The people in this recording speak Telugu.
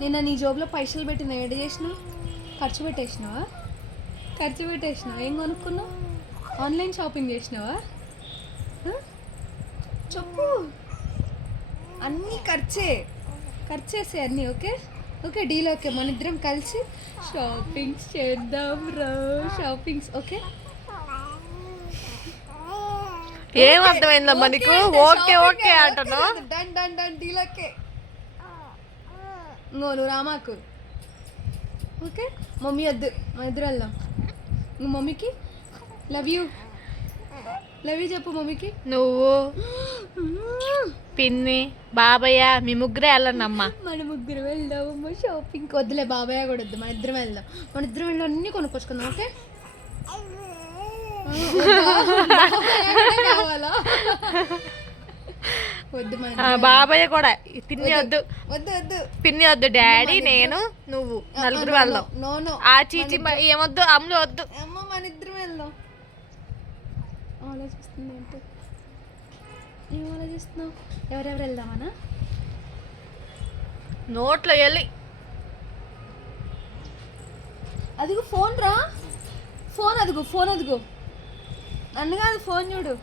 నిన్న నీ జోబులో పైసలు పెట్టిన ఏడు చేసినావు? ఖర్చు పెట్టేసినావా? ఏం కొనుక్కున్నావు? ఆన్లైన్ షాపింగ్ చేసినావా? చెప్పు. అన్నీ ఖర్చేసే అన్నీ. Okay deal. ఓకే మన ఇద్దరం కలిసి షాపింగ్స్ చేద్దాం రా. ఓకే ఏం అర్థమైందమ్మా నీకు? ఓకే అంటున్నావు. Done deal. ఓకే నువ్వు రామాకు. ఓకే మమ్మీ వద్దు, మన ఇద్దరు వెళ్దాం. నువ్వు మమ్మీకి లవ్ యూ చెప్పు మమ్మీకి. నువ్వు పిన్ని బాబయ్య మీ ముగ్గురే వెళ్ళండమ్మా. మన ముగ్గురు వెళ్దామమ్మా షాపింగ్కి. వద్దులే బాబయ్య కూడా వద్దు, మన ఇద్దరం వెళ్దాం. అన్నీ కొనుక్కొచ్చుకుందాం. ఓకే కావాలా? వద్దు బాబయ్య కూడా. పిన్ని వద్దు. వద్దు పిన్ని వద్దు, డాడీ నేను నువ్వు నలుగురు వెళ్దాం. నో ఆ చీచి ఏమొద్దు, అమ్ములు వద్దు. అమ్మ మన ఇద్దరం వెళ్దాం. ఆలోచిస్తుంది ఏంటో. ఏం ఆలోచిస్తున్నావు? ఎవరెవరు వెళ్దామనా? నోట్లో వెళ్ళి అదిగో ఫోన్ రా. ఫోన్ అదిగో. నన్ను కాదు, ఫోన్ చూడు.